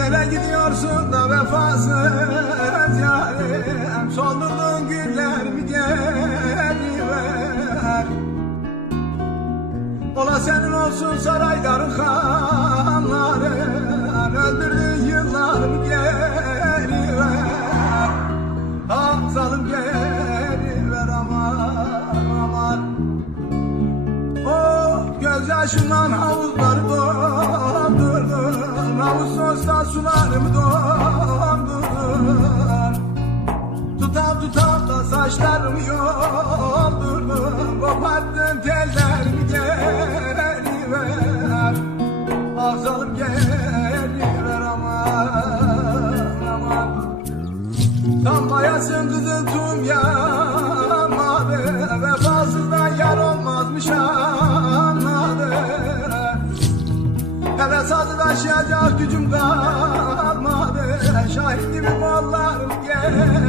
Nereye gidiyorsun da vefasız yarim? Soldurdun günlerimi geliver. Ola senin olsun sarayların hanları, öldürdüğün yıllarımı geliver. Ah zalim geliver aman aman. Oh gözyaşımdan havuzları doldurdun, Ağustos'ta sularımı dondurdun. Tutam da saçlarımı yoldurdun, koparttın tellerimi geliver. Ah zalim geliver aman aman. Tam bayasın kızın tüm yanmadı, vefasızdan yar olmazmış anladı. Hele sazı taşıyacak gücüm kalmadı, şahit gibi kollarım gel.